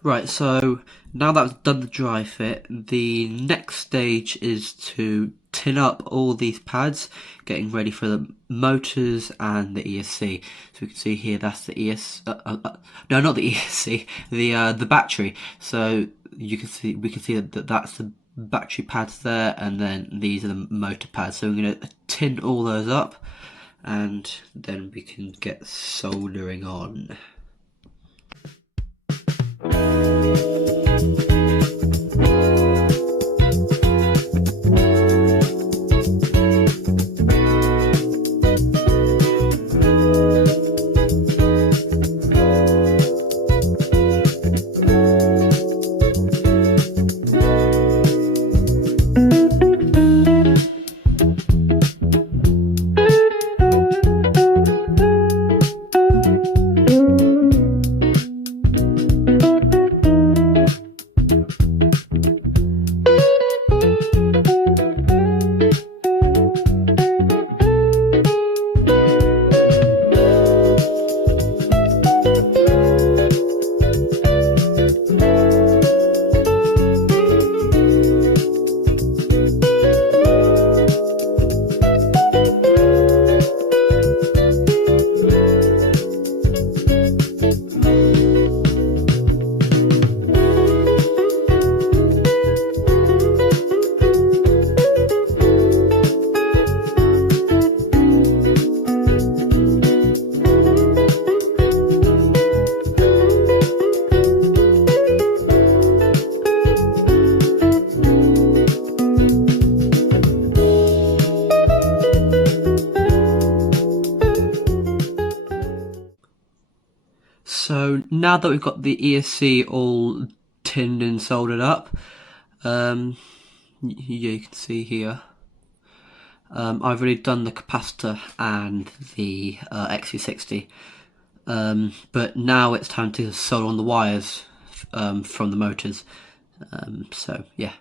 Right, so now that I've done the dry fit, the next stage is to tin up all these pads, getting ready for the motors and the ESC. So we can see here that's the no, not the ESC, the battery. So we can see that that's the battery pads there, and then these are the motor pads. So we're going to tin all those up, and then we can get soldering on. So now that we've got the ESC all tinned and soldered up, yeah, you can see here, I've already done the capacitor and the XC60, but now it's time to solder on the wires from the motors. So yeah.